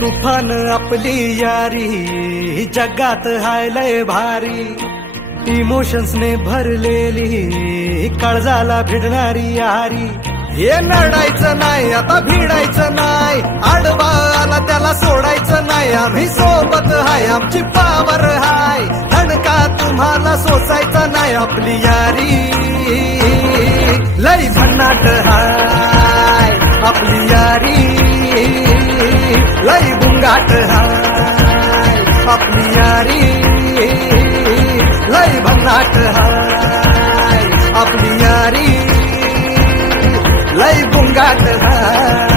तुफान आपली यारी जगात हाय लय भारी, इमोशन्स ने भरलेली काळजाला भिडणारी यारी. हे नडायचं नाही आता भिडायचं नाही, आडवा आला त्याला सोडायचं नाही. आम्ही सोबत हाय आमची पावर हाय, धडका तुम्हाला सोसायचा नाही. आपली यारी लय भन्नाट हाय, आपली यारी लय बुंगाट हाय. आपली यारी लय भन्नाट हाय, आपली यारी लय बुंगाट हाय.